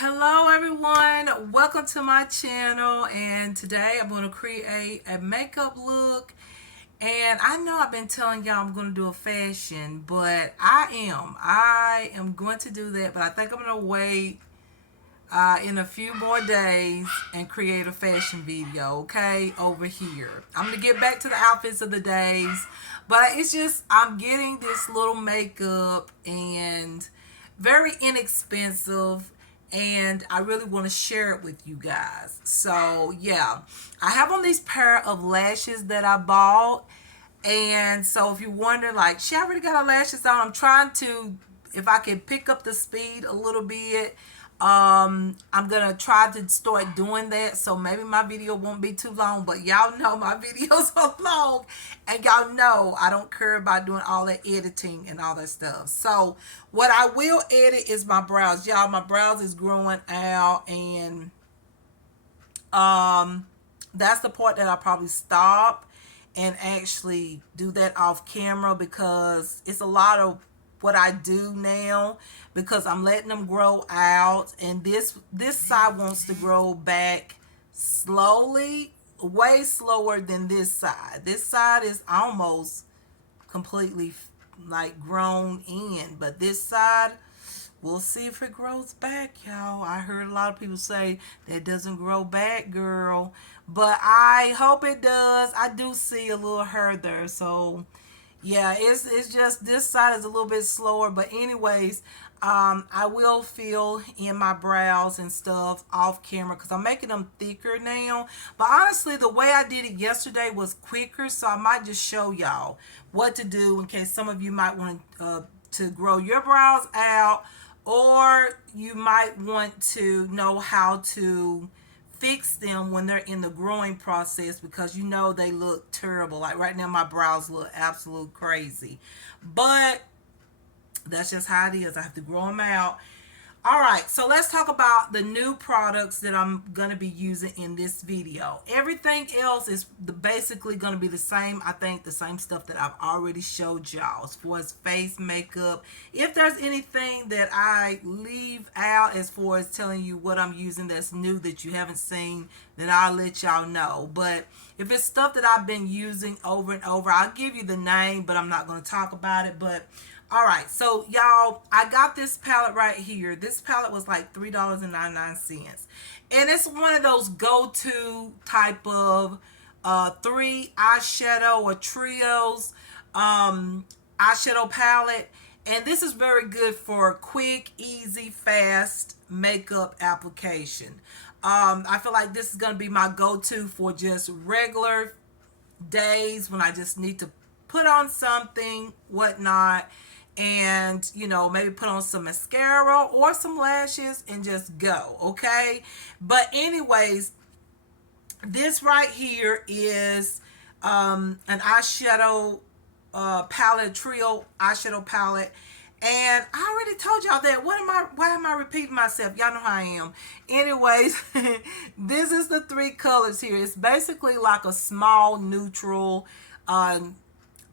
Hello everyone, welcome to my channel, and today I'm going to create a makeup look. And I know I've been telling y'all I'm going to do a fashion, but I am going to do that, but I think I'm going to wait in a few more days and create a fashion video, okay, over here. I'm going to get back to the outfits of the days, but it's just I'm getting this little makeup and very inexpensive, and I really want to share it with you guys. So yeah, I have on these pair of lashes that I bought, and so if you're wondering, like, she already got her lashes on, I'm trying to, if I can pick up the speed a little bit. I'm gonna try to start doing that, so maybe my video won't be too long, but y'all know my videos are long, and y'all know I don't care about doing all that editing and all that stuff. So what I will edit is my brows. Y'all, my brows is growing out, and that's the part that I probably stop and actually do that off camera, because it's a lot of what I do now, because I'm letting them grow out, and this side wants to grow back slowly, way slower than this side. This side is almost completely like grown in, but this side, we'll see if it grows back, y'all. I heard a lot of people say that doesn't grow back, girl, but I hope it does. I do see a little hair there, so yeah, it's just this side is a little bit slower. But anyways, I will fill in my brows and stuff off camera, because I'm making them thicker now. But honestly, the way I did it yesterday was quicker, so I might just show y'all what to do in case some of you might want to grow your brows out, or you might want to know how to fix them when they're in the growing process, because you know they look terrible. Like right now my brows look absolute crazy, but that's just how it is. I have to grow them out. All right, so let's talk about the new products that I'm going to be using in this video. Everything else is basically going to be the same. I think the same stuff that I've already showed y'all as far as face makeup. If there's anything that I leave out as far as telling you what I'm using that's new that you haven't seen, then I'll let y'all know. But if it's stuff that I've been using over and over, I'll give you the name, but I'm not going to talk about it. But all right, so y'all, I got this palette right here. This palette was like $3.99, and it's one of those go-to type of three eyeshadow or trios eyeshadow palette, and this is very good for quick, easy, fast makeup application. I feel like this is going to be my go-to for just regular days when I just need to put on something, whatnot, and maybe put on some mascara or some lashes and just go, okay? But anyways, this right here is an eyeshadow palette, trio eyeshadow palette. And I already told y'all that. Why am I repeating myself? Y'all know how I am. Anyways, this is the three colors here. It's basically like a small neutral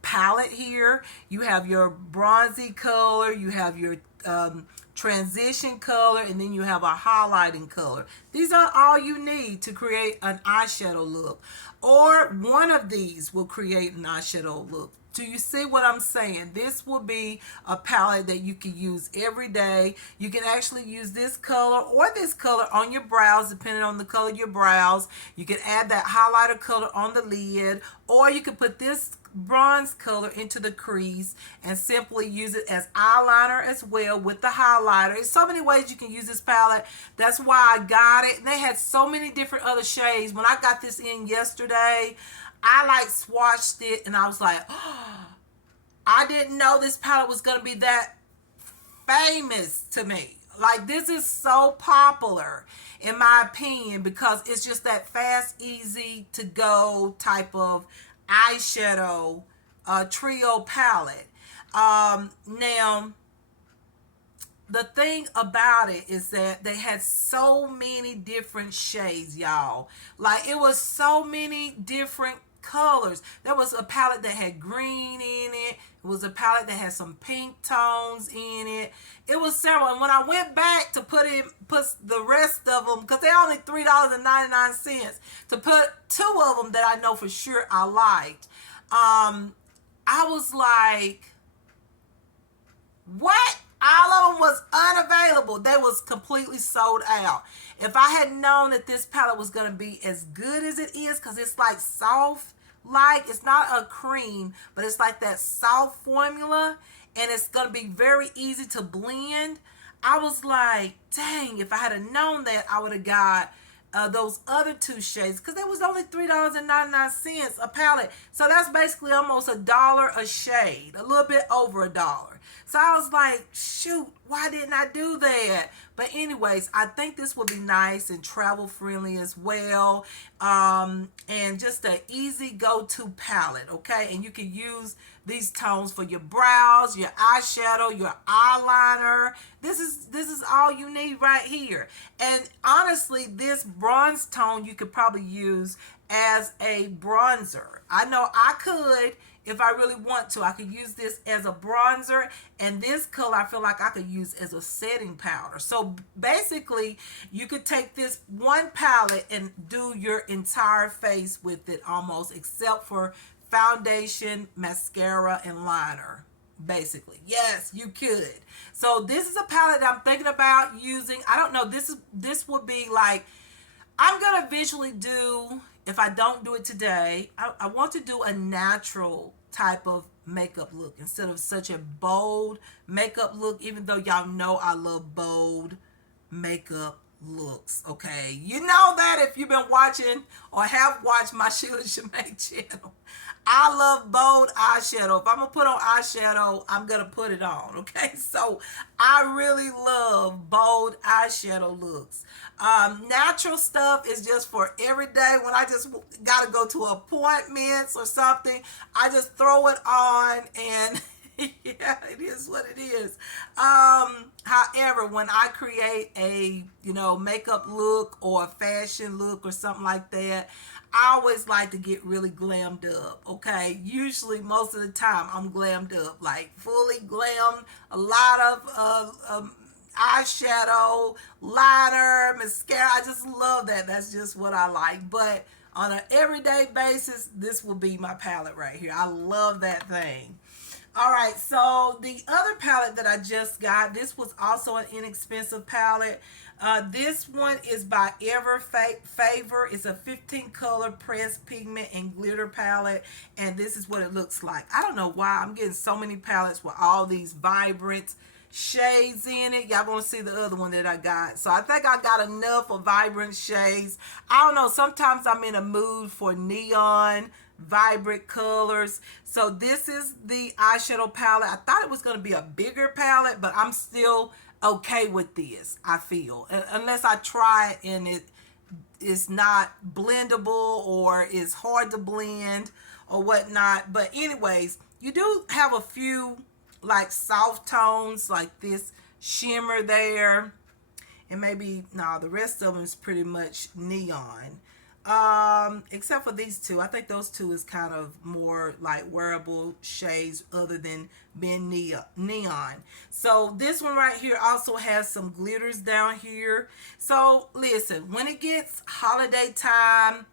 palette here. You have your bronzy color, you have your transition color, and then you have a highlighting color. These are all you need to create an eyeshadow look, or one of these will create an eyeshadow look. Do you see what I'm saying? This will be a palette that you can use every day. You can actually use this color or this color on your brows, depending on the color of your brows. You can add that highlighter color on the lid, or you can put this bronze color into the crease and simply use it as eyeliner as well with the highlighter. There's so many ways you can use this palette. That's why I got it. And they had so many different other shades. When I got this in yesterday, I like swatched it and I was like, oh, I didn't know this palette was going to be that famous to me. Like, this is so popular in my opinion, because it's just that fast, easy to go type of eyeshadow trio palette. Now, the thing about it is that they had so many different shades, y'all. Like, it was so many different colors. There was a palette that had green in it. It was a palette that had some pink tones in it. It was several. And when I went back to put the rest of them, because they're only $3.99, to put two of them that I know for sure I liked, I was like, what? All of them was unavailable. They was completely sold out. If I had known that this palette was going to be as good as it is, because it's like soft, like it's not a cream, but it's like that soft formula, and it's going to be very easy to blend. I was like, dang, if I had known that, I would have got those other two shades, because that was only $3.99 a palette. So that's basically almost $1 a shade, a little bit over $1. So I was like, shoot, why didn't I do that? But anyways, I think this will be nice and travel friendly as well. And just an easy go-to palette, okay? And you can use these tones for your brows, your eyeshadow, your eyeliner. This is all you need right here. And honestly, this bronze tone you could probably use as a bronzer. I know I could. If I really want to, I could use this as a bronzer, and this color I feel like I could use as a setting powder. So basically, you could take this one palette and do your entire face with it almost, except for foundation, mascara, and liner. Basically, yes, you could. So this is a palette I'm thinking about using. I don't know, this would be like, I'm gonna visually do, if I don't do it today, I want to do a natural type of makeup look instead of such a bold makeup look, even though y'all know I love bold makeup looks, okay? You know that if you've been watching or have watched my Sheila Shemay channel. I love bold eyeshadow. If I'm going to put on eyeshadow, I'm going to put it on, okay? So I really love bold eyeshadow looks. Natural stuff is just for every day. When I just got to go to appointments or something, I just throw it on and yeah, it is what it is. However, when I create a, makeup look or a fashion look or something like that, I always like to get really glammed up, okay? Usually, most of the time, I'm glammed up, like fully glammed, a lot of eyeshadow, liner, mascara. I just love that. That's just what I like. But on an everyday basis, this will be my palette right here. I love that thing. All right, so the other palette that I just got, this was also an inexpensive palette. This one is by Ever Favor. It's a 15 color pressed pigment and glitter palette, and this is what it looks like. I don't know why I'm getting so many palettes with all these vibrant shades in it. Y'all gonna see the other one that I got. So I think I got enough of vibrant shades. I don't know, sometimes I'm in a mood for neon vibrant colors. So this is the eyeshadow palette. I thought it was going to be a bigger palette, but I'm still okay with this, I feel, unless I try it and it's not blendable or it's hard to blend or whatnot. But anyways, you do have a few like soft tones like this shimmer there, and maybe the rest of them is pretty much neon. Except for these two. I think those two is kind of more like wearable shades other than being neon. So this one right here also has some glitters down here. So listen, when it gets holiday time,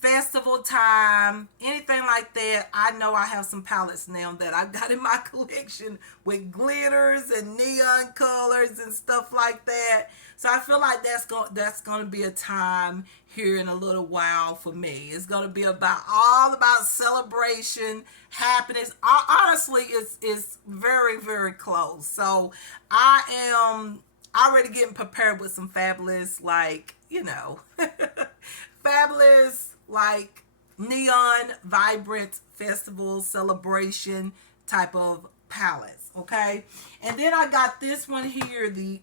festival time, anything like that, I know I have some palettes now that I got in my collection with glitters and neon colors and stuff like that. So I feel like that's going to be a time here in a little while for me. It's going to be all about celebration, happiness. Honestly, it's very, very close. So I am already getting prepared with some fabulous, fabulous, like neon, vibrant festival celebration type of palettes, okay? And then I got this one here, the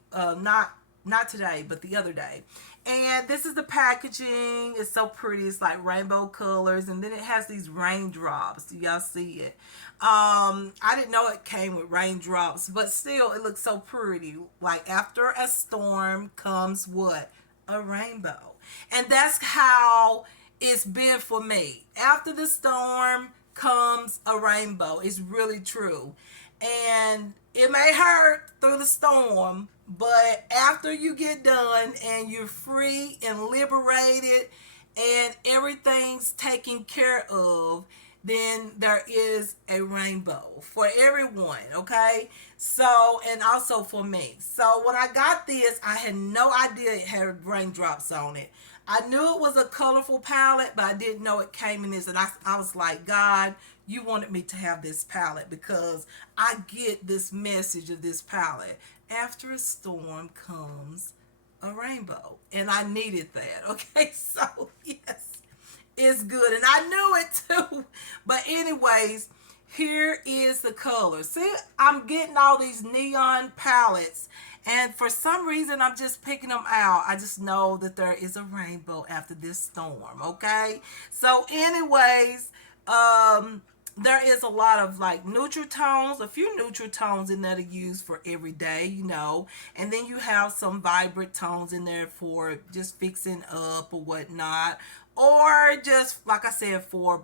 not today, but the other day. And this is the packaging. It's so pretty. It's like rainbow colors, and then it has these raindrops. Do y'all see it? I didn't know it came with raindrops, but still, it looks so pretty. Like after a storm comes what? A rainbow. And that's how it's been for me. After the storm comes a rainbow. It's really true. And it may hurt through the storm, but after you get done and you're free and liberated and everything's taken care of, then there is a rainbow for everyone, okay? So, and also for me. So, when I got this, I had no idea it had raindrops on it. I knew it was a colorful palette, but I didn't know it came in this. And I was like, God, you wanted me to have this palette because I get this message of this palette. After a storm comes a rainbow. And I needed that, okay? So, yes, it's good. And I knew it too. But anyways, here is the color. See, I'm getting all these neon palettes. And for some reason, I'm just picking them out. I just know that there is a rainbow after this storm, okay? So anyways, there is a lot of like neutral tones, a few neutral tones in there to use for every day, you know. And then you have some vibrant tones in there for just fixing up or whatnot. Or just, like I said, for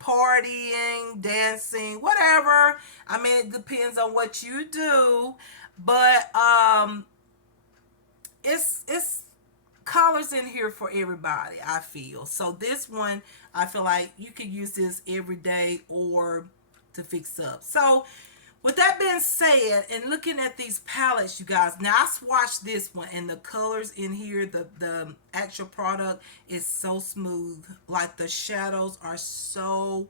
partying, dancing, whatever. I mean, it depends on what you do. But it's colors in here for everybody, I feel. So this one, I feel like you could use this every day or to fix up. So with that being said, and looking at these palettes, you guys, now I swatched this one, and the colors in here, the actual product is so smooth. Like the shadows are so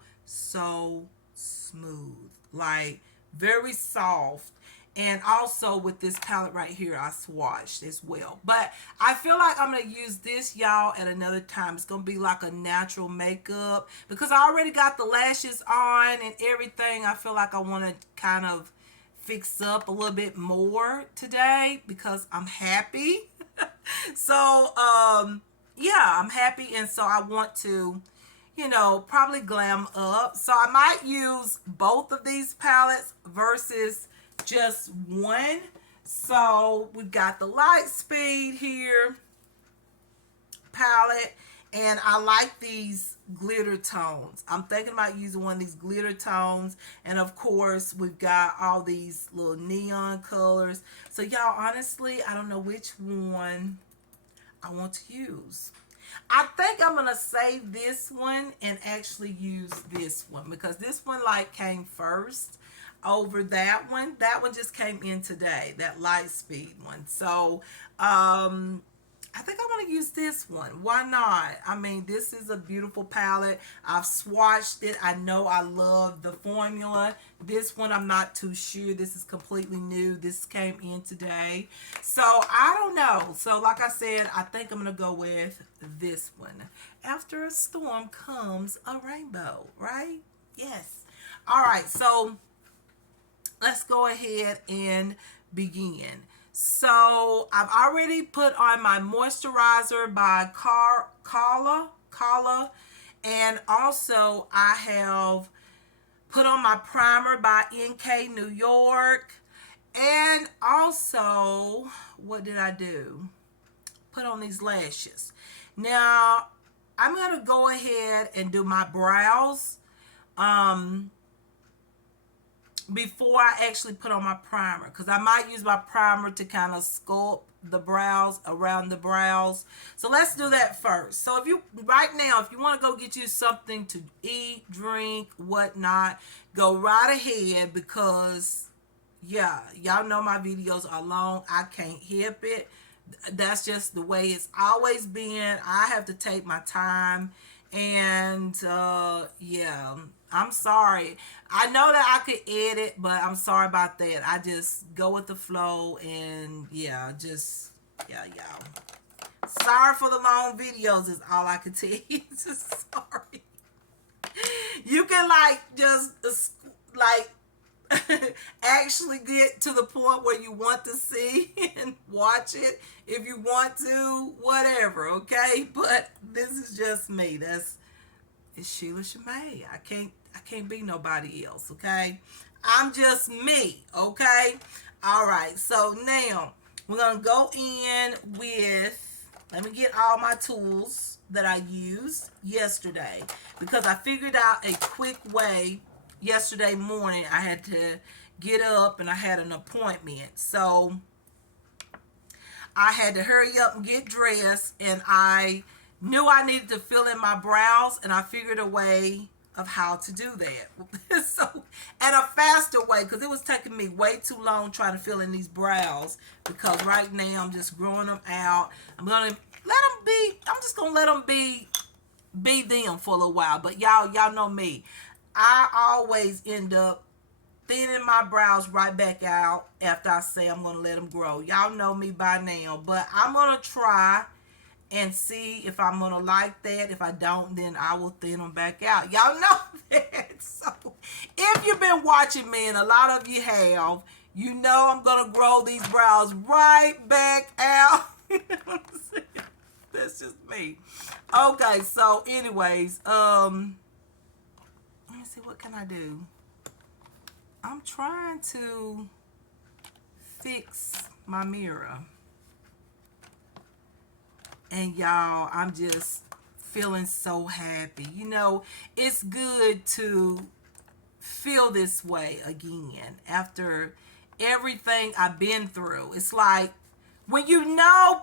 smooth, like very soft. And also with this palette right here, I swatched as well. But I feel like I'm going to use this, y'all, at another time. It's going to be like a natural makeup. Because I already got the lashes on and everything. I feel like I want to kind of fix up a little bit more today. Because I'm happy. So, yeah, I'm happy. And so I want to, you know, probably glam up. So I might use both of these palettes versus just one. So we've got the Lightspeed here palette, and I like these glitter tones. I'm thinking about using one of these glitter tones, and of course we've got all these little neon colors. So y'all, honestly, I don't know which one I want to use. I think I'm gonna save this one and actually use this one, because this one like came first over that one. That one just came in today, that Lightspeed one. So I think I'm gonna use this one. Why not? I mean, this is a beautiful palette. I've swatched it. I know I love the formula. This one, I'm not too sure. This is completely new. This came in today. So I don't know. So like I said, I think I'm gonna go with this one. After a storm comes a rainbow, right? Yes. All right, so let's go ahead and begin. So I've already put on my moisturizer by Kala, and also I have put on my primer by NK New York, and also, what did I do? Put on these lashes. Now I'm gonna go ahead and do my brows before I actually put on my primer, because I might use my primer to kind of sculpt the brows, around the brows. So let's do that first. So if you, right now, if you want to go get you something to eat, drink, whatnot, go right ahead, because yeah, y'all know my videos are long. I can't help it. That's just the way it's always been. I have to take my time, and yeah, I'm sorry. I know that I could edit, but I'm sorry about that. I just go with the flow, and yeah, just, yeah, y'all. Sorry for the long videos is all I can tell you. Just sorry. You can like just like actually get to the point where you want to see and watch it if you want to, whatever, okay? But this is just me. It's Sheila Shemay. I can't be nobody else, okay? I'm just me, okay? All right, so now we're gonna go in with Let me get all my tools that I used yesterday, because I figured out a quick way yesterday morning. I had to get up and I had an appointment. So I had to hurry up and get dressed, and I knew I needed to fill in my brows, and I figured a way of how to do that. So, at a faster way, because it was taking me way too long trying to fill in these brows, because right now I'm just growing them out. I'm just gonna let them be them for a little while. But y'all know me. I always end up thinning my brows right back out after I say I'm going to let them grow. Y'all know me by now, but I'm going to try and see if I'm going to like that. If I don't, then I will thin them back out. Y'all know that. So if you've been watching me, and a lot of you have, you know I'm going to grow these brows right back out. That's just me. Okay, so anyways, let me see, what can I do? I'm trying to fix my mirror. And y'all, I'm just feeling so happy. You know, it's good to feel this way again after everything I've been through. It's like when you know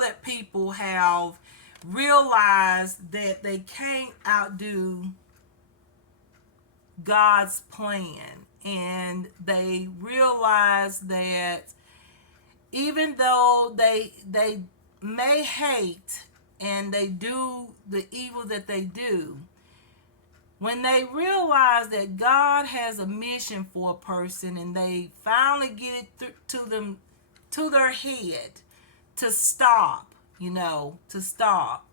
that people have realized that they can't outdo God's plan, and they realize that even though they may hate and they do the evil that they do, when they realize that God has a mission for a person, and they finally get it to their head to stop, to stop,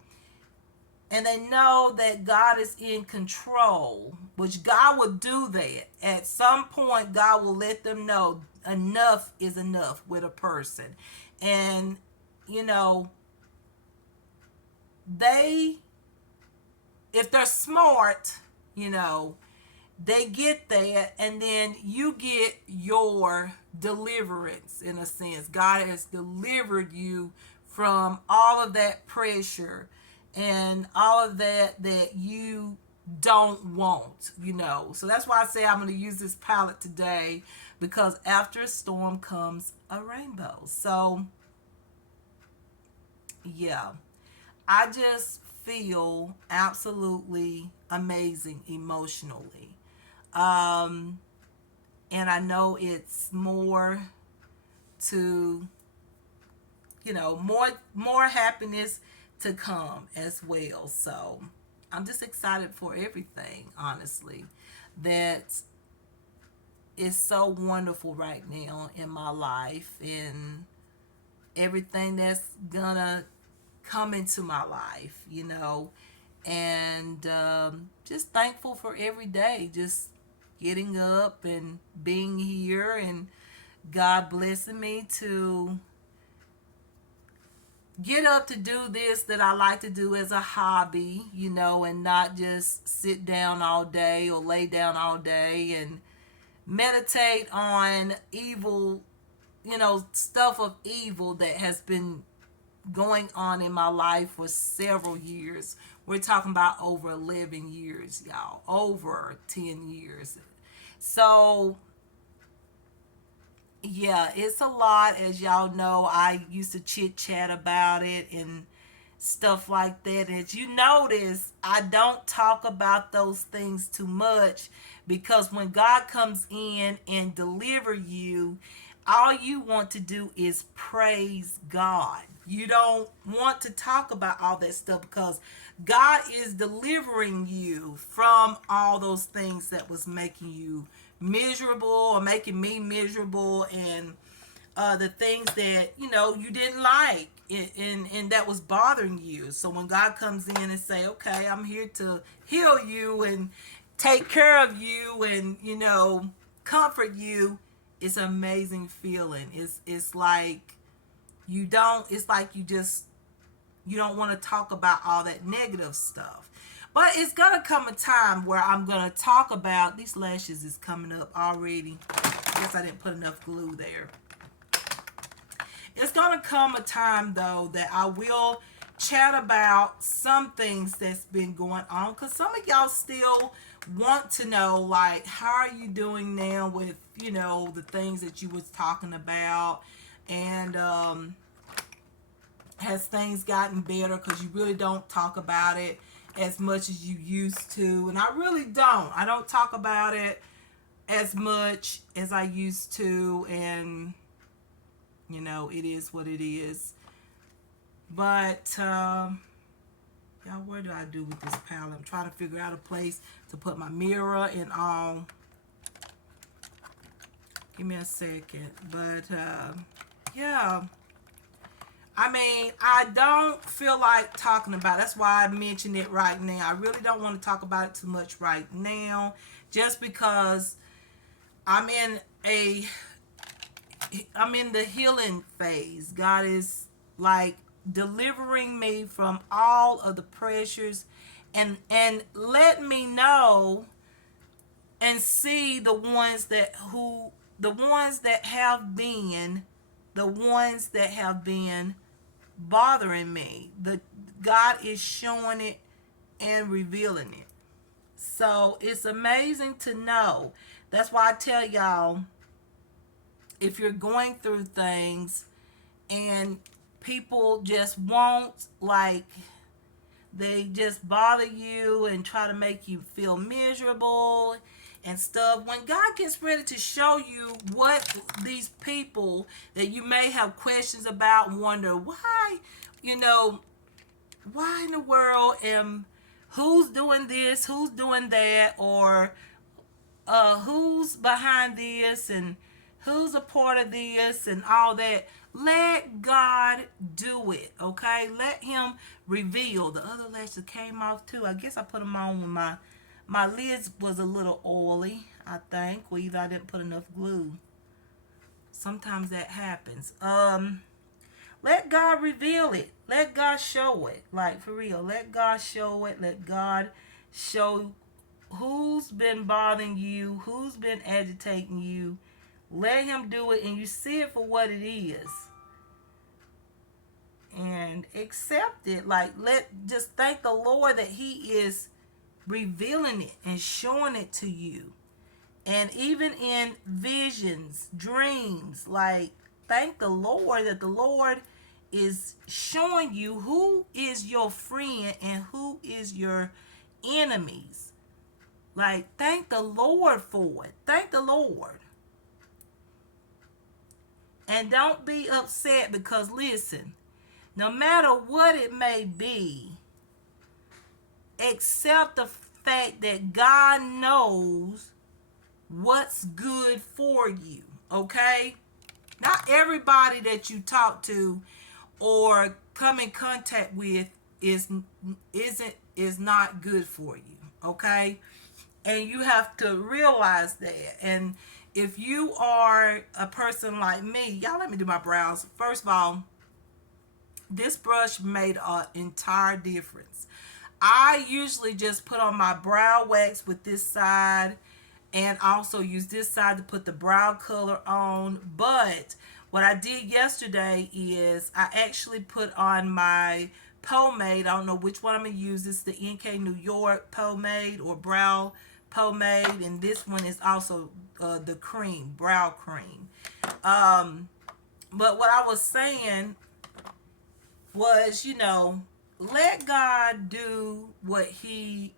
and they know that God is in control, which God will do that. At some point, God will let them know enough is enough with a person. And, if they're smart, they get that, and then you get your deliverance in a sense. God has delivered you from all of that pressure and all of that you don't want, So that's why I say I'm going to use this palette today, because after a storm comes a rainbow. So, yeah, I just feel absolutely amazing emotionally. And I know it's more to, more happiness to come as well. So I'm just excited for everything, honestly, that is so wonderful right now in my life, and everything that's gonna come into my life, and just thankful for every day, just getting up and being here, and God blessing me to get up to do this that I like to do as a hobby, and not just sit down all day or lay down all day and meditate on evil, stuff of evil that has been going on in my life for several years. We're talking about over 11 years, y'all, over 10 years. So, yeah, it's a lot. As y'all know, I used to chit chat about it and stuff like that. As you notice, I don't talk about those things too much, because when God comes in and deliver you, all you want to do is praise God. You don't want to talk about all that stuff, because God is delivering you from all those things that was making you miserable, or making me miserable, and the things that you didn't like, and that was bothering you. So when God comes in and say, okay, I'm here to heal you and take care of you and comfort you, it's an amazing feeling. It's like you don't want to talk about all that negative stuff. But it's gonna come a time where I'm gonna talk about, these lashes is coming up already. I guess I didn't put enough glue there. It's gonna come a time though that I will chat about some things that's been going on, because some of y'all still want to know, like, how are you doing now with, the things that you was talking about, and has things gotten better, because you really don't talk about it as much as you used to. And I really don't talk about it as much as I used to, and it is what it is. But y'all, where do I do with this palette? I'm trying to figure out a place to put my mirror and all. Give me a second. But yeah, I mean, I don't feel like talking about it. That's why I mentioned it right now. I really don't want to talk about it too much right now, just because I'm in the healing phase. God is like delivering me from all of the pressures, and let me know and see the ones that have been bothering me. God is showing it and revealing it. So it's amazing to know. That's why I tell y'all, if you're going through things and people just won't, like, they just bother you and try to make you feel miserable and stuff, when God gets ready to show you what these people that you may have questions about and wonder why, why in the world who's doing this, who's doing that, or who's behind this, and who's a part of this, and all that. Let God do it, okay? Let him reveal. The other lashes came off too. I guess I put them on when my lids was a little oily, I think. Or either I didn't put enough glue. Sometimes that happens. Let God reveal it. Let God show it. Like, for real. Let God show it. Let God show who's been bothering you, who's been agitating you. Let him do it, and you see it for what it is. And accept it. Like, just thank the Lord that he is revealing it and showing it to you. And even in visions, dreams, like, thank the Lord that the Lord is showing you who is your friend and who is your enemies. Like, thank the Lord for it. Thank the Lord. And don't be upset, because listen, no matter what it may be, accept the fact that God knows what's good for you, okay? Not everybody that you talk to or come in contact with is not good for you, okay? And you have to realize that. And if you are a person like me, y'all, let me do my brows. First of all, this brush made an entire difference. I usually just put on my brow wax with this side, and also use this side to put the brow color on. But what I did yesterday is I actually put on my pomade. I don't know which one I'm going to use. This is the NK New York pomade, or brow pomade, and this one is also the cream, brow cream. But what I was saying was, let God do what he's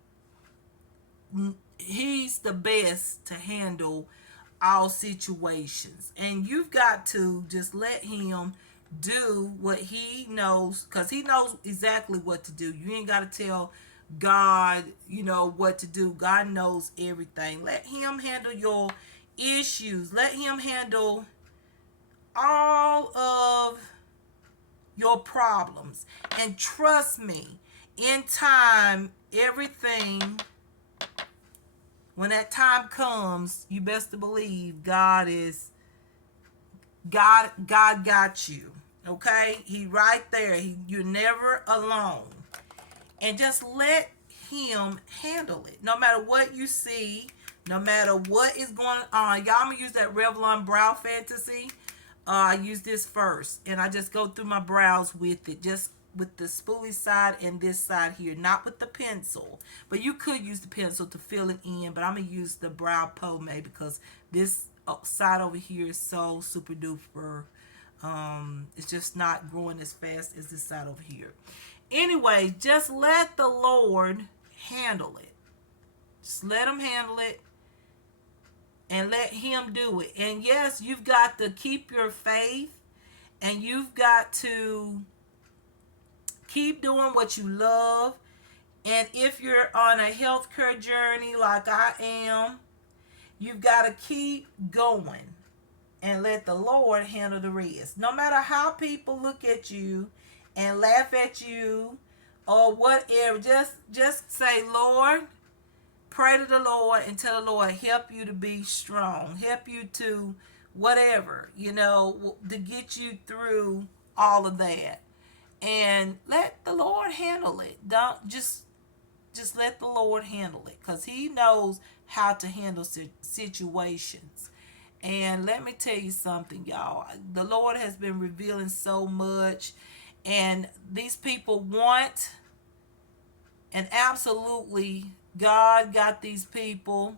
the best to handle all situations. And you've got to just let him do what he knows, because he knows exactly what to do. You ain't got to tell God, what to do. God knows everything. Let him handle your issues. Let him handle all of your problems. And trust me, in time, everything, when that time comes, you best to believe God got you. Okay? He right there. You're never alone. And just let him handle it. No matter what you see, no matter what is going on. Y'all, I'm going to use that Revlon Brow Fantasy. I use this first, and I just go through my brows with it, just with the spoolie side and this side here, not with the pencil. But you could use the pencil to fill it in, but I'm gonna use the brow pomade because this side over here is so super duper. It's just not growing as fast as this side over here. Anyway, just let the Lord handle it. Just let him handle it and let him do it. And yes, you've got to keep your faith, and you've got to keep doing what you love. And if you're on a healthcare journey like I am, you've got to keep going and let the Lord handle the rest. No matter how people look at you and laugh at you or whatever, just say, Lord, pray to the Lord and tell the Lord, help you to be strong, help you to whatever, to get you through all of that. And let the Lord handle it. Don't just let the Lord handle it, because he knows how to handle situations. And let me tell you something, y'all. The Lord has been revealing so much, and these people want, and absolutely God got these people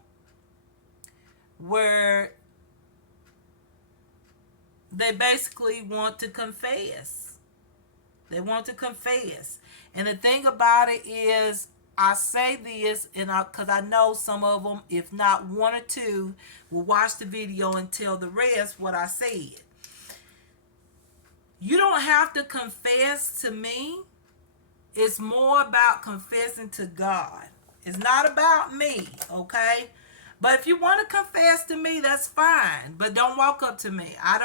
where they basically want to confess. They want to confess. And the thing about it is, I say this, and because I know some of them, if not one or two, will watch the video and tell the rest what I said. You don't have to confess to me. It's more about confessing to God. It's not about me, okay? But if you want to confess to me, that's fine. But don't walk up to me. I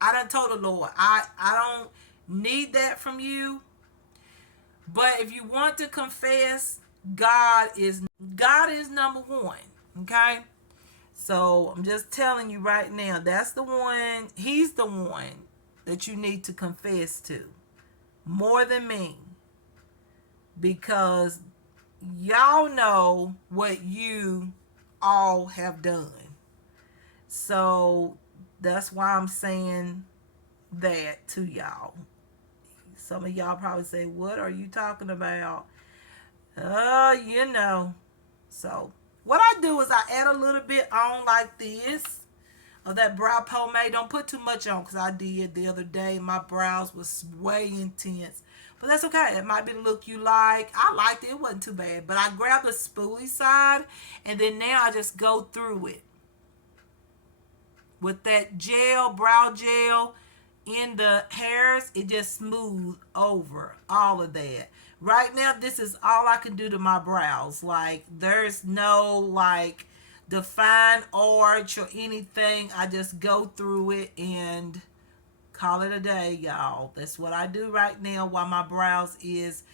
done told the Lord, I don't need that from you. But if you want to confess, God is number one. Okay? So I'm just telling you right now, that's the one, he's the one that you need to confess to. More than me. Because y'all know what you all have done. So that's why I'm saying that to y'all. Some of y'all probably say, what are you talking about? So what I do is I add a little bit on like this of that brow pomade. Don't put too much on, because I did the other day. My brows was way intense. But that's okay. It might be the look you like. I liked it. It wasn't too bad. But I grabbed the spoolie side, and then now I just go through it with that brow gel in the hairs. It just smooth over all of that. Right now, this is all I can do to my brows. Like, there's no like define arch or anything. I just go through it and call it a day, y'all. That's what I do right now while my brows is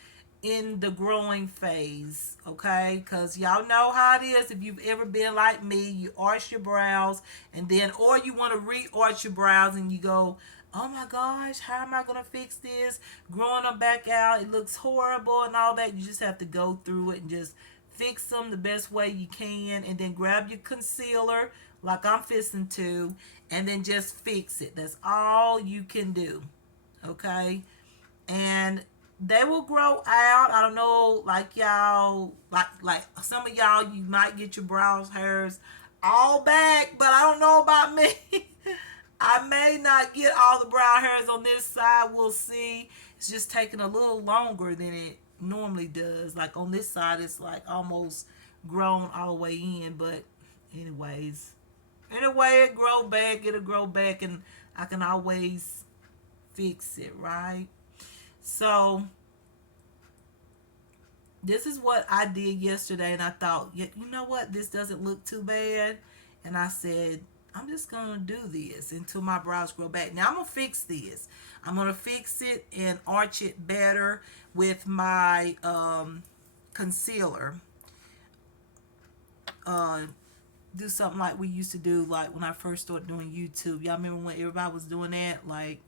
in the growing phase, okay? Because y'all know how it is. If you've ever been like me, you arch your brows, and then, or you want to re-arch your brows and you go, oh my gosh, how am I going to fix this? Growing them back out, it looks horrible and all that. You just have to go through it and just fix them the best way you can, and then grab your concealer like I'm fixing to, and then just fix it. That's all you can do, okay? And they will grow out. I don't know, like y'all, like some of y'all, you might get your brows hairs all back, but I don't know about me. I may not get all the brow hairs on this side. We'll see. It's just taking a little longer than it normally does. Like on this side, it's like almost grown all the way in. But anyways, anyway, it'll grow back, and I can always fix it, right? So this is what I did yesterday, and I thought, you know what, this doesn't look too bad. And I said, I'm just going to do this until my brows grow back. Now I'm going to fix this. I'm going to fix it and arch it better with my concealer. Do something like we used to do, like when I first started doing YouTube. Y'all remember when everybody was doing that? Like,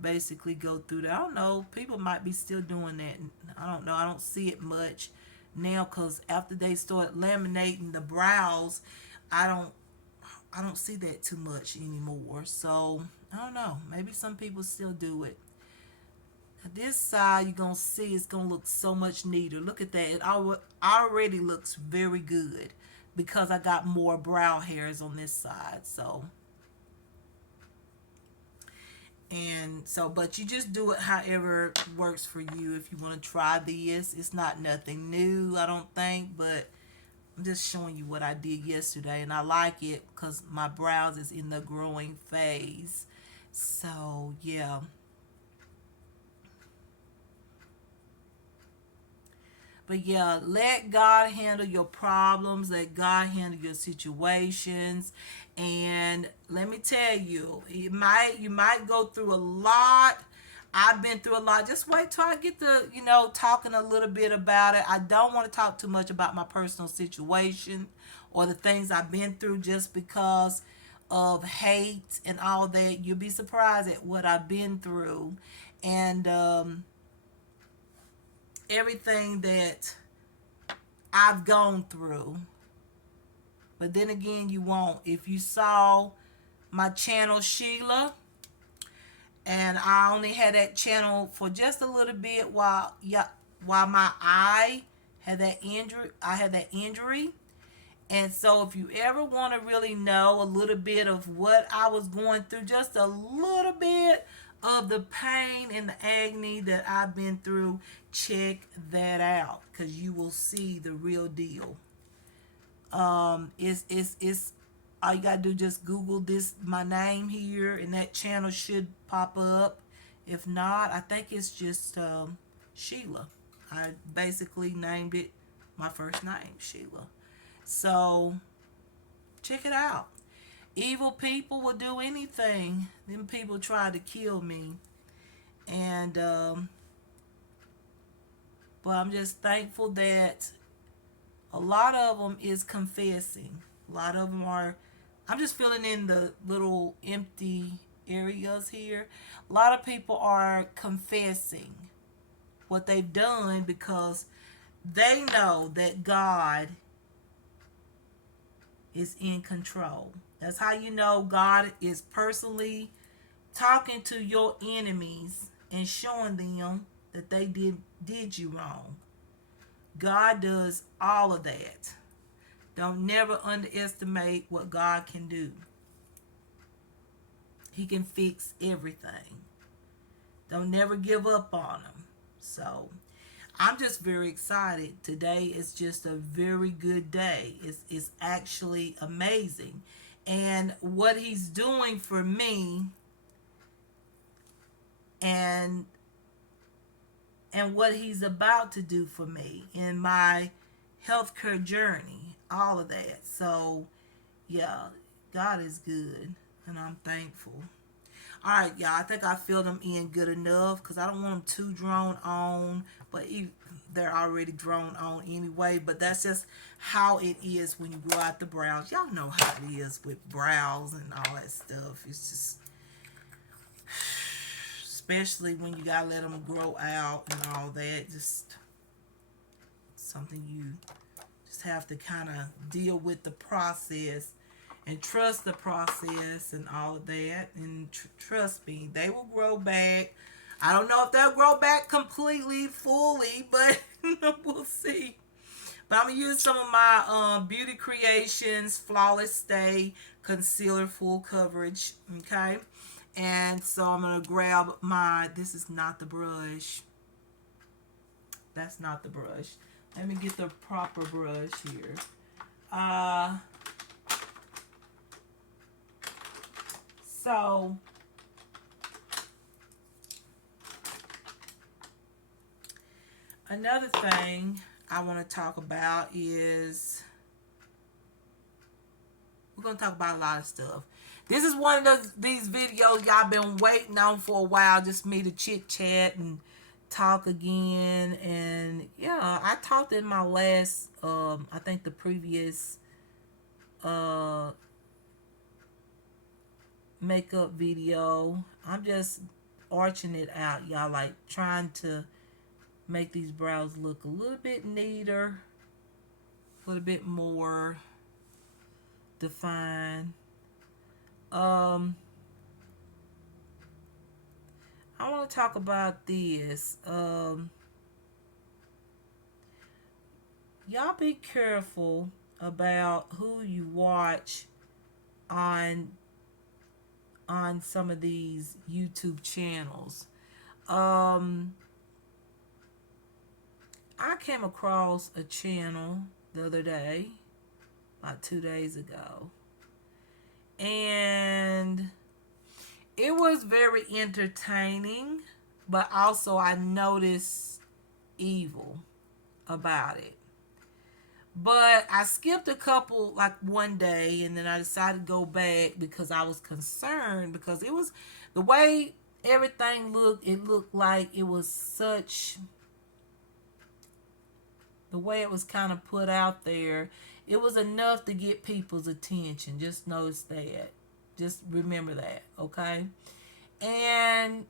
basically go through that. I don't know. People might be still doing that. I don't know. I don't see it much now, because after they start laminating the brows, I I don't see that too much anymore. So I don't know. Maybe some people still do it. This side you're gonna see it's gonna look so much neater. Look at that. It already looks very good because I got more brow hairs on this side. So and so, but you just do it however works for you. If you want to try this, it's not nothing new, I don't think, but I'm just showing you what I did yesterday, and I like it because my brows is in the growing phase. So yeah. But yeah, let God handle your problems, let God handle your situations. And let me tell you, you might go through a lot. I've been through a lot. Just wait till I get to, talking a little bit about it. I don't want to talk too much about my personal situation or the things I've been through just because of hate and all that. You'll be surprised at what I've been through. And everything that I've gone through. But then again, you won't. If you saw my channel, Sheila, and I only had that channel for just a little bit while my eye had that injury, I had that injury. And so if you ever want to really know a little bit of what I was going through, just a little bit of the pain and the agony that I've been through, check that out because you will see the real deal. It's all you gotta do, just Google this, my name here, and that channel should pop up. If not, I think it's just Sheila. I basically named it my first name, Sheila. So check it out. Evil people will do anything. Them people tried to kill me, and but I'm just thankful that a lot of them is confessing. A lot of them are. I'm just filling in the little empty areas here. A lot of people are confessing what they've done because they know that God is in control. That's how you know God is personally talking to your enemies and showing them that they did you wrong. God does all of that. Don't never underestimate what God can do. He can fix everything. Don't never give up on him. So I'm just very excited. Today is just a very good day. It's actually amazing. And what he's doing for me and what he's about to do for me in my healthcare journey, all of that. So yeah, God is good and I'm thankful. All right, y'all. I think I filled them in good enough because I don't want them too drawn on. But they're already drawn on anyway. But that's just how it is when you grow out the brows. Y'all know how it is with brows and all that stuff. It's just, especially when you gotta let them grow out and all that. Just something you just have to kind of deal with the process and trust the process and all of that. And trust me, they will grow back. I don't know if they'll grow back completely, fully, but we'll see. But I'm going to use some of my Beauty Creations Flawless Stay Concealer Full Coverage, okay? And so I'm going to grab this is not the brush. That's not the brush. Let me get the proper brush here. So another thing I want to talk about is we're going to talk about a lot of stuff. This is one of these videos y'all been waiting on for a while, just me to chit chat and talk again. And yeah, I talked in my last I think the previous makeup video. I'm just arching it out, y'all, like trying to make these brows look a little bit neater, a little bit more defined. Um, I want to talk about this. Y'all be careful about who you watch on some of these YouTube channels. Um, I came across a channel the other day, about 2 days ago, and it was very entertaining, but also I noticed evil about it. But I skipped a couple like one day, and then I decided to go back because I was concerned, because it was the way everything looked. It looked like it was such, the way it was kind of put out there, it was enough to get people's attention. Just notice that. Just remember that, okay? And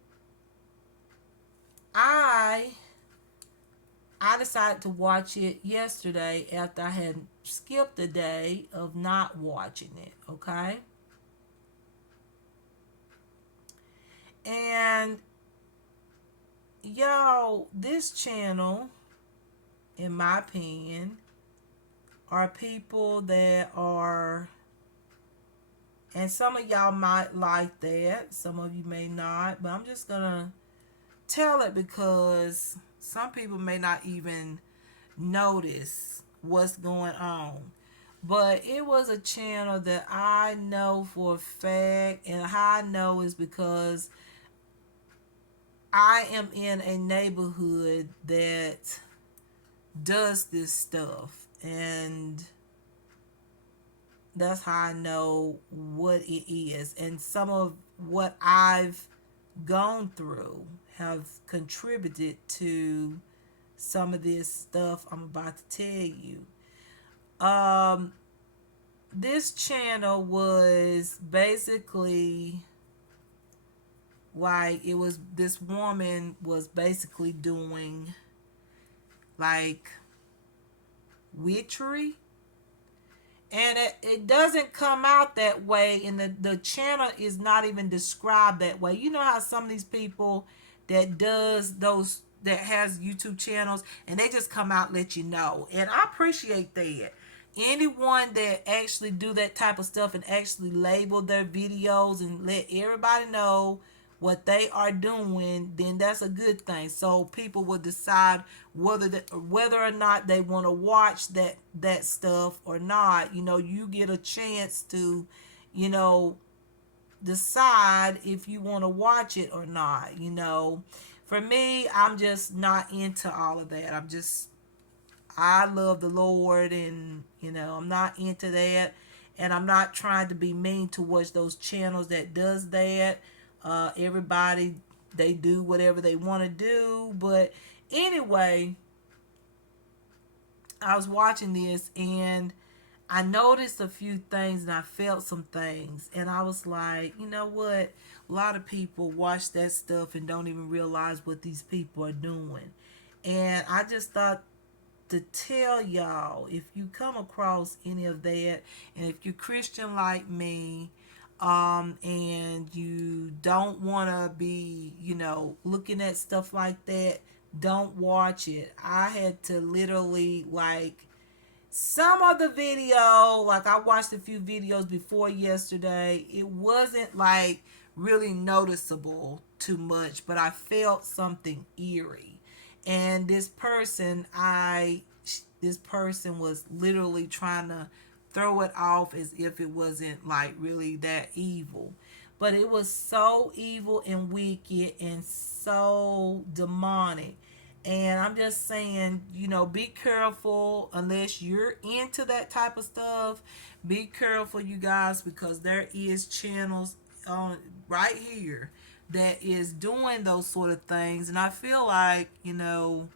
I I decided to watch it yesterday after I had skipped a day of not watching it, okay? And y'all, this channel, in my opinion, are people that are, and some of y'all might like that, some of you may not, but I'm just gonna tell it because some people may not even notice what's going on. But it was a channel that I know for a fact, and how I know is because I am in a neighborhood that does this stuff, and that's how I know what it is. And some of what I've gone through have contributed to some of this stuff I'm about to tell you. Um, this channel was basically like, it was, this woman was basically doing like witchery, and it doesn't come out that way, and the channel is not even described that way. You know how some of these people that does those, that has YouTube channels, and they just come out and let you know, and I appreciate that. Anyone that actually do that type of stuff and actually label their videos and let everybody know what they are doing, then that's a good thing. So people will decide whether or not they want to watch that stuff or not. You know, you get a chance to, you know, decide if you want to watch it or not. You know, for me, I'm just not into all of that. I love the Lord, and you know, I'm not into that, and I'm not trying to be mean towards those channels that does that. Everybody, they do whatever they want to do, but anyway, I was watching this and I noticed a few things and I felt some things, and I was like, you know what? A lot of people watch that stuff and don't even realize what these people are doing. And I just thought to tell y'all, if you come across any of that, and if you're Christian like me, and you don't want to be, you know, looking at stuff like that, don't watch it. I had to literally, like, some of the video, like I watched a few videos before yesterday, it wasn't like really noticeable too much, but I felt something eerie. And this person was literally trying to throw it off as if it wasn't like really that evil. But it was so evil and wicked and so demonic. And I'm just saying, you know, be careful unless you're into that type of stuff. Be careful, you guys, because there is channels on right here that is doing those sort of things. And I feel like, you know,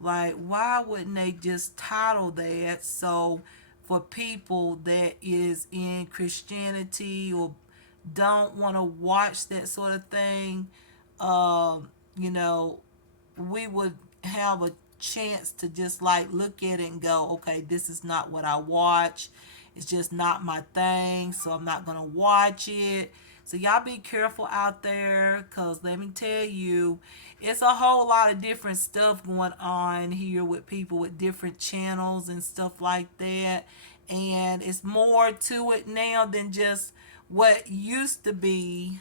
like, why wouldn't they just title that so for people that is in Christianity or don't want to watch that sort of thing, you know, we would have a chance to just like look at it and go, okay, this is not what I watch. It's just not my thing, so I'm not gonna watch it. So y'all be careful out there, cause let me tell you, it's a whole lot of different stuff going on here with people with different channels and stuff like that. And it's more to it now than just what used to be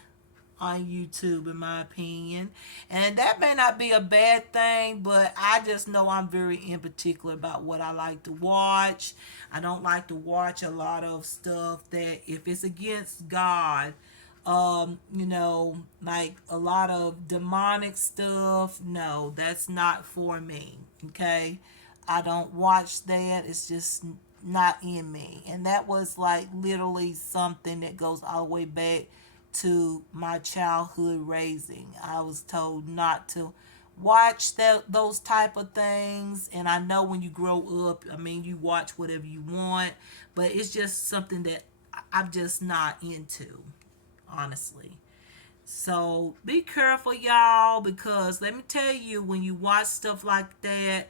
on YouTube, in my opinion. And that may not be a bad thing, but I just know I'm very in particular about what I like to watch. I don't like to watch a lot of stuff that if it's against God, like a lot of demonic stuff, no, that's not for me. Okay. I don't watch that. It's just not in me. And that was like literally something that goes all the way back to my childhood raising. I was told not to watch those type of things. And I know when you grow up, I mean, you watch whatever you want, but it's just something that I'm just not into, honestly. So be careful, y'all, because let me tell you, when you watch stuff like that,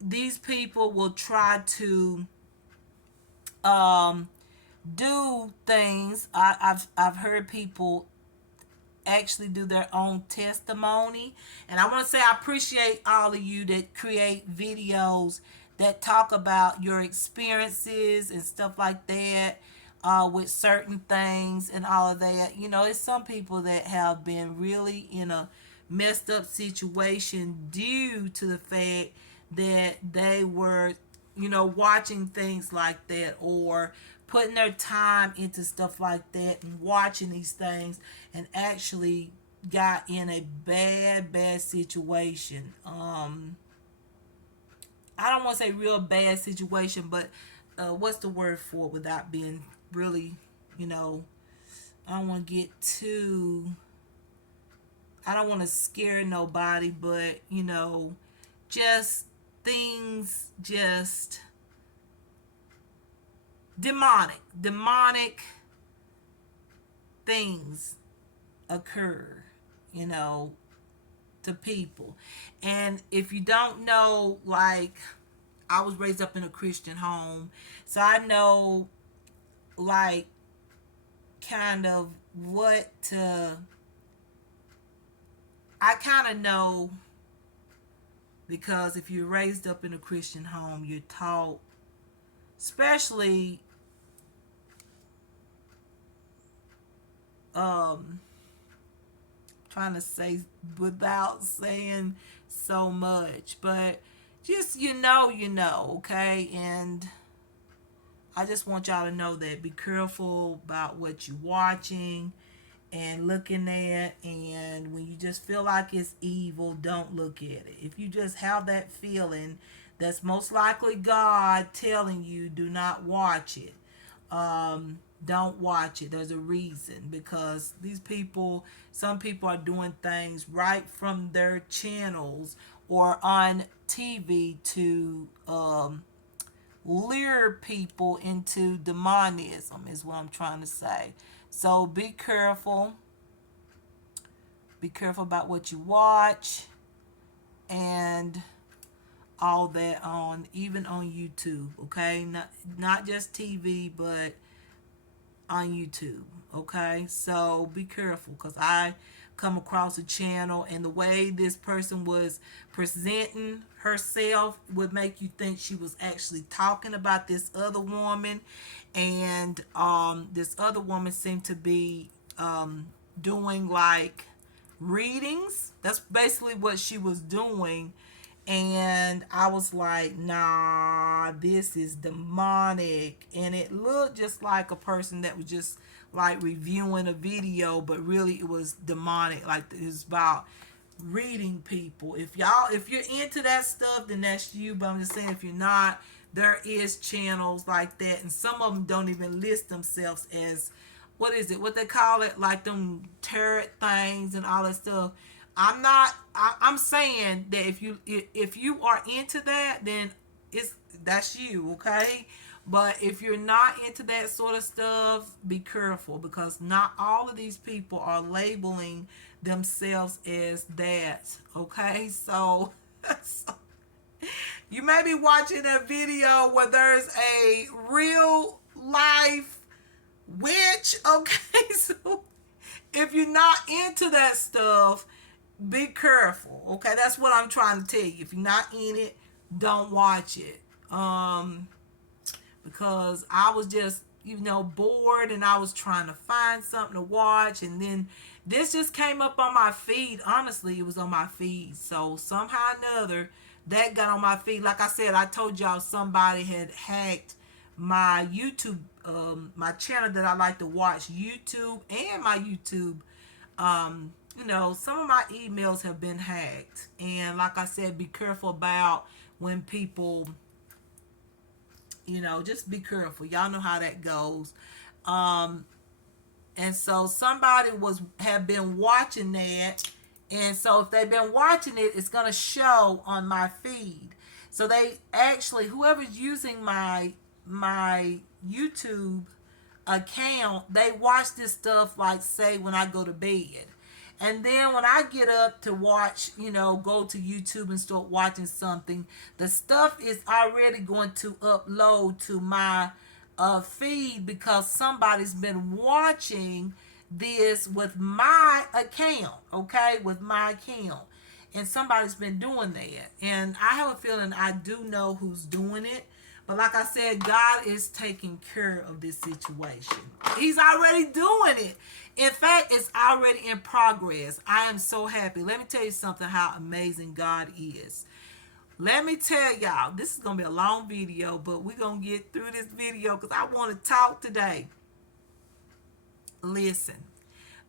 these people will try to um, do things. I've heard people actually do their own testimony, and I want to say I appreciate all of you that create videos that talk about your experiences and stuff like that, with certain things and all of that. It's some people that have been really in a messed up situation due to the fact that they were, watching things like that, or putting their time into stuff like that and watching these things, and actually got in a bad situation. I don't want to say real bad situation, but what's the word for it without being really, you know, I don't want to get too, I don't want to scare nobody, but, just things just demonic things occur, you know, to people. And if you don't know, like, I was raised up in a Christian home, so I know, like, kind of what to, I kind of know, because if you're raised up in a Christian home, you're taught, especially um trying to say without saying so much, but just, okay? And I just want y'all to know that be careful about what you're watching and looking at, and when you just feel like it's evil, don't look at it. If you just have that feeling, that's most likely God telling you do not watch it. Don't watch it. There's a reason, because some people are doing things right from their channels or on TV to lure people into demonism, is what I'm trying to say. So be careful. Be careful about what you watch and all that, on even on YouTube, okay? Not just TV, but on YouTube, okay? So be careful, because I come across a channel, and the way this person was presenting herself would make you think she was actually talking about this other woman. And this other woman seemed to be doing like readings. That's basically what she was doing. And I was like, nah, this is demonic. And it looked just like a person that was just like reviewing a video, but really it was demonic. Like, it's about reading people. If you're into that stuff, then that's you. But I'm just saying, if you're not, there is channels like that, and some of them don't even list themselves as, what they call it, like them tarot things and all that stuff. I'm saying that if you are into that, then that's you, okay? But if you're not into that sort of stuff, be careful, because not all of these people are labeling themselves as that, okay? So you may be watching a video where there's a real life witch. Okay, so if you're not into that stuff, be careful. Okay, that's what I'm trying to tell you. If you're not in it, don't watch it. Because I was just, bored, and I was trying to find something to watch, and then this just came up on my feed. Honestly, it was on my feed. So somehow or another, that got on my feed. Like I said, I told y'all somebody had hacked my YouTube, my channel that I like to watch, YouTube, and my YouTube. Some of my emails have been hacked, and like I said, be careful about when people, just be careful. Y'all know how that goes. And so somebody have been watching that, and so if they've been watching it, it's gonna show on my feed. So they actually, whoever's using my YouTube account, they watch this stuff, like, say, when I go to bed. And then when I get up to watch, go to YouTube and start watching something, the stuff is already going to upload to my feed, because somebody's been watching this with my account, okay, with my account. And somebody's been doing that. And I have a feeling I do know who's doing it. But like I said, God is taking care of this situation. He's already doing it. In fact, it's already in progress. I am so happy. Let me tell you something, how amazing God is. Let me tell y'all, this is going to be a long video, but we're going to get through this video because I want to talk today. Listen,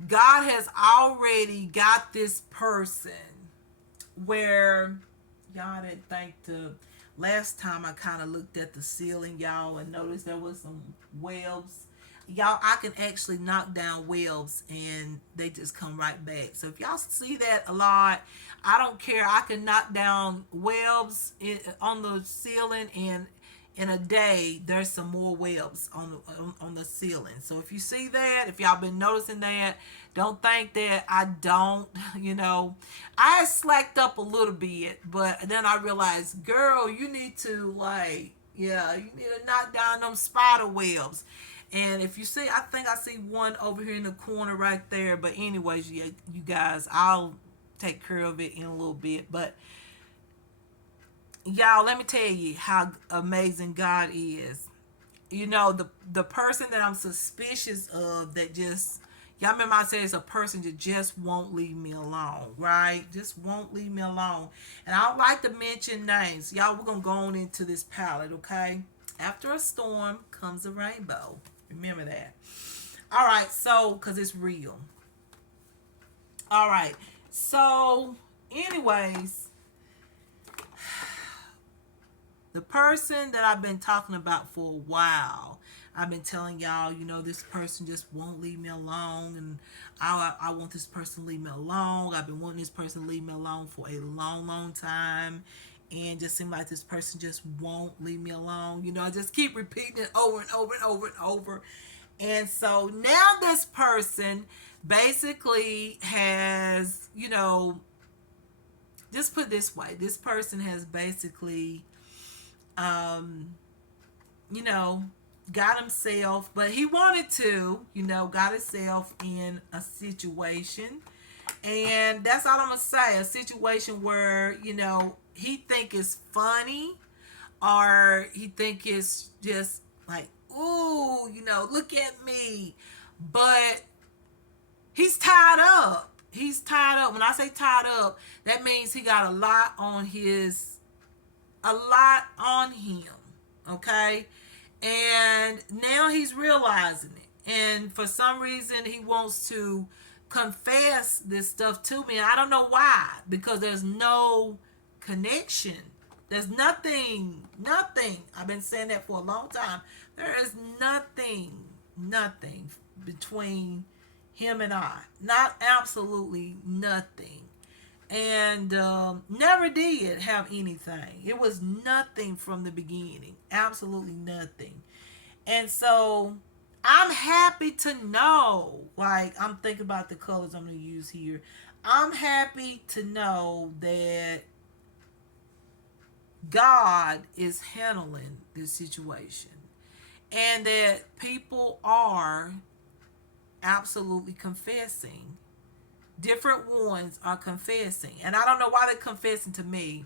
God has already got this person where, y'all didn't think last time I kind of looked at the ceiling, y'all, and noticed there was some webs. Y'all, I can actually knock down webs and they just come right back. So if y'all see that a lot, I don't care. I can knock down webs on the ceiling, and in a day there's some more webs on the ceiling. So if you see that, if y'all been noticing that, don't think that I don't. I had slacked up a little bit, but then I realized, girl, you need to you need to knock down them spider webs. And if you see, I think I see one over here in the corner right there. But anyways, you guys, I'll take care of it in a little bit. But y'all, let me tell you how amazing God is. The person that I'm suspicious of, that just, y'all remember I said it's a person that just won't leave me alone, right? Just won't leave me alone. And I don't like to mention names. Y'all, we're going to go on into this palette, okay? After a storm comes a rainbow. Remember that. All right, so, because it's real. All right, so, anyways, the person that I've been talking about for a while, I've been telling y'all, this person just won't leave me alone, and I want this person to leave me alone. I've been wanting this person to leave me alone for a long, long time, and just seems like this person just won't leave me alone. I just keep repeating it over and over and over and over. And so now this person basically has, just put it this way, this person has basically, got himself, but he wanted to, got himself in a situation. And that's all I'm going to say, a situation where, he think it's funny, or he think it's just like, ooh, look at me. But he's tied up. He's tied up. When I say tied up, that means he got a lot on him. Okay? And now he's realizing it. And for some reason, he wants to confess this stuff to me. And I don't know why. Because there's no connection. There's nothing. I've been saying that for a long time. There is nothing between him and I. Not absolutely nothing. And never did have anything. It was nothing from the beginning. Absolutely nothing. And so I'm happy to know, I'm thinking about the colors I'm going to use here. I'm happy to know that God is handling this situation. and that people are absolutely confessing. Different ones are confessing. And I don't know why they're confessing to me.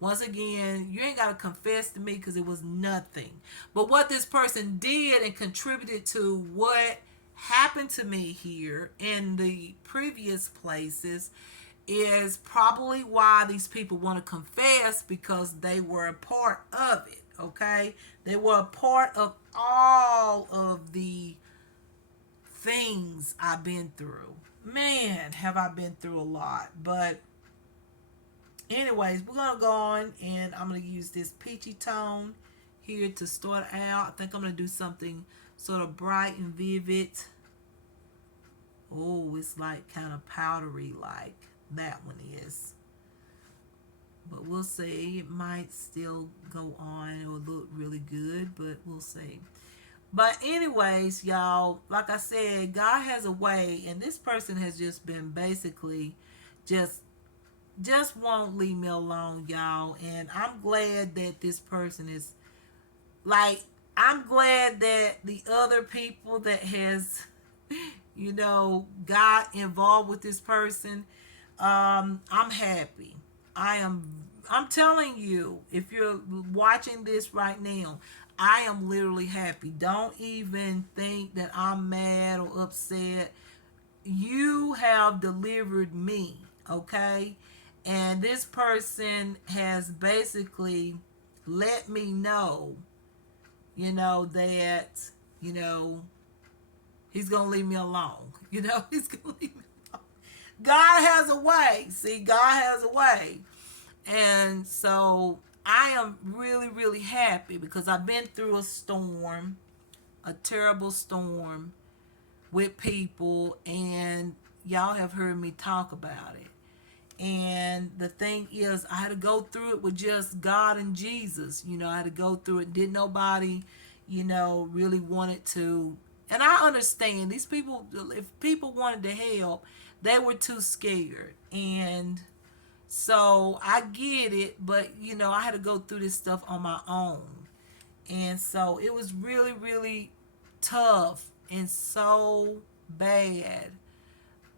Once again, you ain't got to confess to me because it was nothing. But what this person did and contributed to what happened to me here in the previous places is probably why these people want to confess, because they were a part of it. Okay, they were a part of all of the things I've been through. Man, have I been through a lot. But anyways, we're gonna go on, and I'm gonna use this peachy tone here to start out. I think I'm gonna do something sort of bright and vivid. Oh, it's like kind of powdery, like that one is. But we'll see. It might still go on or look really good, but we'll see. But anyways, y'all, like I said, God has a way, and this person has just been basically just won't leave me alone, y'all. And I'm glad that this person is like, I'm glad that the other people that has got involved with this person, I'm happy. I'm telling you, if you're watching this right now, I am literally happy. Don't even think that I'm mad or upset. You have delivered me, okay? And this person has basically let me know, that, you know, he's going to leave me alone. He's going to leave me alone. God has a way. See, God has a way. And so I am really, really happy because I've been through a storm, a terrible storm with people, and y'all have heard me talk about it. And the thing is, I had to go through it with just God and Jesus. I had to go through it. Didn't nobody, really wanted to. And I understand these people, if people wanted to help, they were too scared. And so I get it, but I had to go through this stuff on my own. And so it was really, really tough and so bad.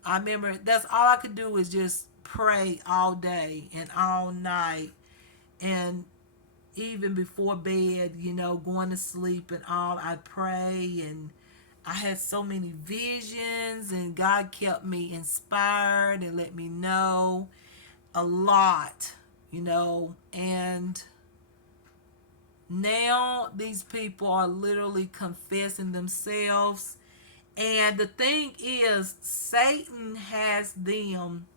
I remember that's all I could do is just pray all day and all night, and even before bed, going to sleep and all, I'd pray, and I had so many visions, and God kept me inspired and let me know a lot, and now these people are literally confessing themselves. And the thing is, Satan has them,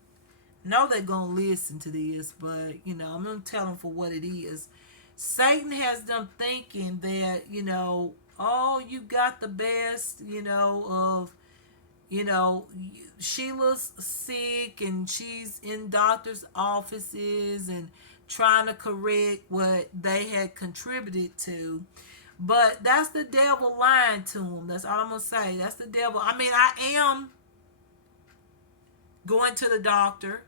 know they're going to listen to this, but, I'm going to tell them for what it is. Satan has them thinking that, oh, you got the best, of, Sheila's sick and she's in doctor's offices and trying to correct what they had contributed to. But that's the devil lying to them. That's all I'm going to say. That's the devil. I mean, I am going to the doctor.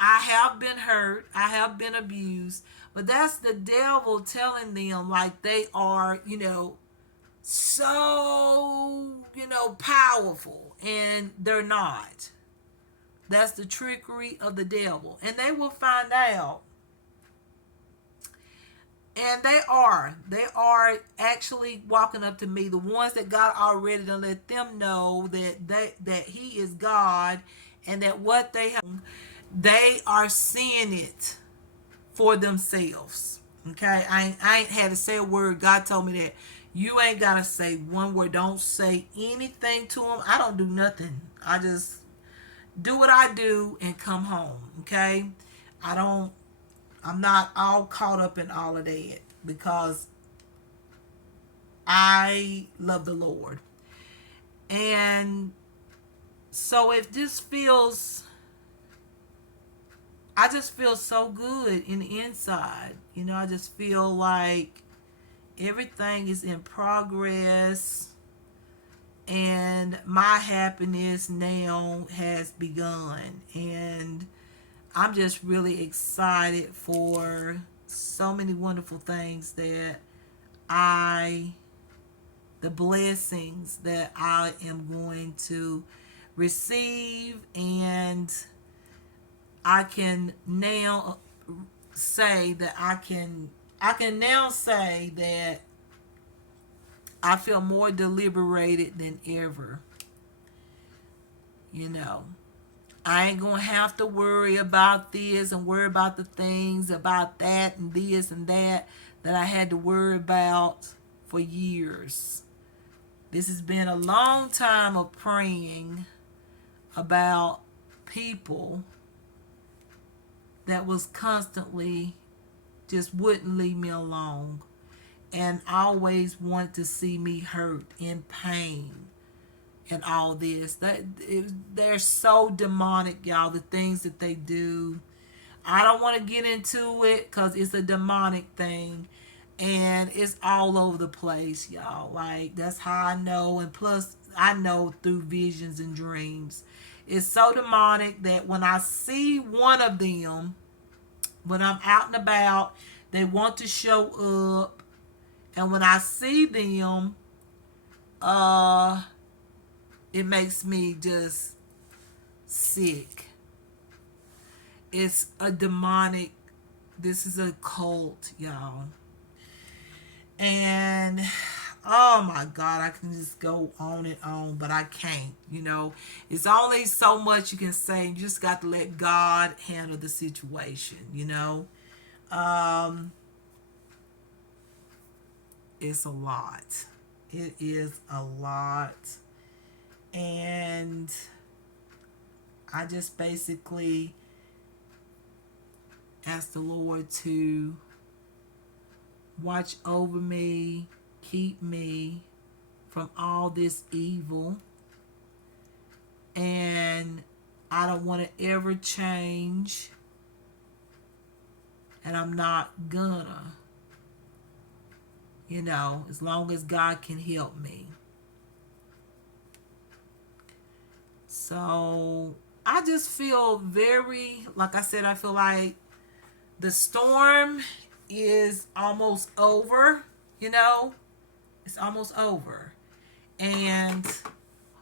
I have been hurt. I have been abused. But that's the devil telling them like they are, so, powerful. And they're not. That's the trickery of the devil. And they will find out. And they are actually walking up to me. The ones that God already done let them know that He is God, and that what they are seeing it for themselves. Okay, I ain't had to say a word. God told me that you ain't gotta say one word. Don't say anything to them. I don't do nothing. I just do what I do and come home. Okay, I'm not all caught up in all of that because I love the Lord. And so it just feels, I just feel so good in the inside. I just feel like everything is in progress and my happiness now has begun. And I'm just really excited for so many wonderful things that I the blessings that I am going to receive. And I can now say that I can now say that I feel more deliberated than ever. You know, I ain't gonna have to worry about this and worry about the things about that and this and that I had to worry about for years. This has been a long time of praying about people that was constantly just wouldn't leave me alone and always wanted to see me hurt, in pain, and all this. They're so demonic, y'all, the things that they do. I don't want to get into it because it's a demonic thing and it's all over the place, y'all. Like, that's how I know. And plus, I know through visions and dreams. It's so demonic that when I see one of them, when I'm out and about, they want to show up. And when I see them, it makes me just sick. It's a demonic, this is a cult, y'all. And oh my God, I can just go on and on, but I can't. It's only so much you can say. You just got to let God handle the situation. It's a lot. It is a lot. And I just basically ask the Lord to watch over me, keep me from all this evil. And I don't want to ever change. And I'm not gonna. As long as God can help me. So I just feel very, like I said, I feel like the storm is almost over. It's almost over. And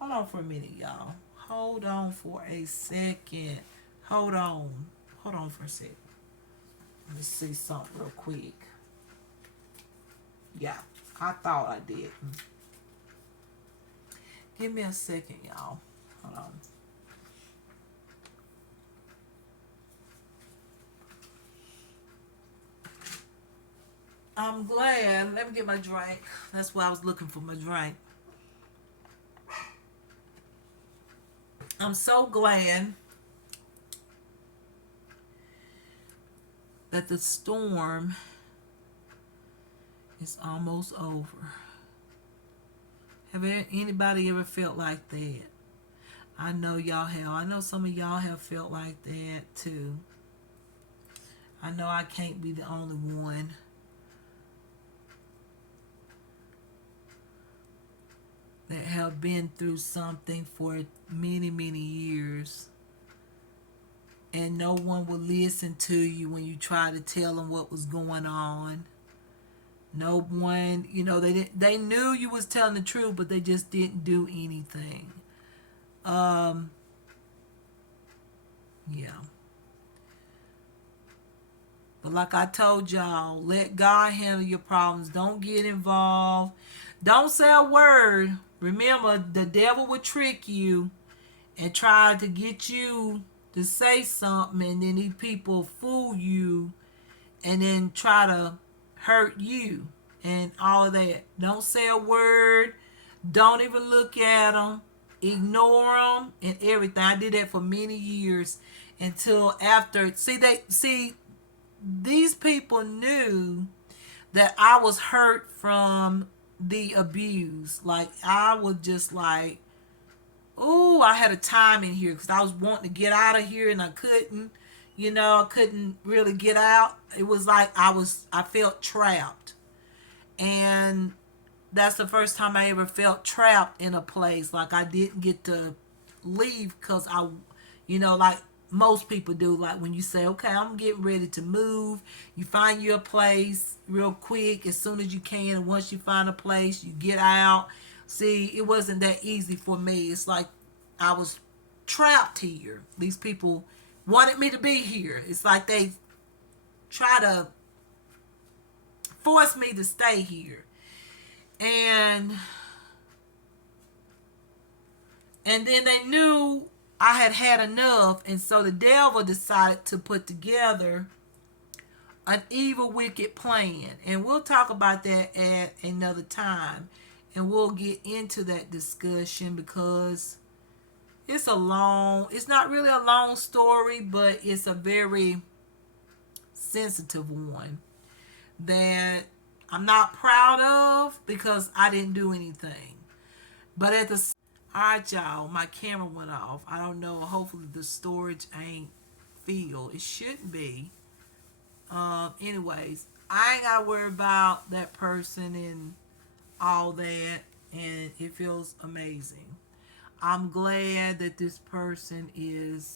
hold on for a minute, y'all. Hold on for a second. Hold on for a second. Let me see something real quick. Yeah, I thought I did. Give me a second, y'all. Hold on. I'm glad. Let me get my drink. That's why I was looking for my drink. I'm so glad that the storm is almost over. Have anybody ever felt like that? I know y'all have. I know some of y'all have felt like that too. I know I can't be the only one. That have been through something for many, many years. And no one will listen to you when you try to tell them what was going on. No one, they knew you was telling the truth, but they just didn't do anything. Yeah. But like I told y'all, let God handle your problems. Don't get involved. Don't say a word. Remember, the devil will trick you and try to get you to say something, and then these people fool you and then try to hurt you and all of that. Don't say a word. Don't even look at them. Ignore them and everything. I did that for many years until after. These people knew that I was hurt from the abuse. Like, I was just like, oh, I had a time in here because I was wanting to get out of here and I couldn't. I couldn't really get out. It was like I felt trapped. And that's the first time I ever felt trapped in a place. Like, I didn't get to leave because like most people do. Like when you say, okay, I'm getting ready to move, you find your place real quick as soon as you can. And once you find a place, you get out. See, it wasn't that easy for me. It's like I was trapped here. These people wanted me to be here. It's like they try to force me to stay here. And then they knew I had had enough, and so the devil decided to put together an evil, wicked plan. And we'll talk about that at another time. And we'll get into that discussion because it's not really a long story, but it's a very sensitive one that I'm not proud of because I didn't do anything. But at the all right, y'all, my camera went off. I don't know. Hopefully the storage ain't filled. It shouldn't be. Anyways, I ain't gotta worry about that person and all that, and it feels amazing. I'm glad that this person is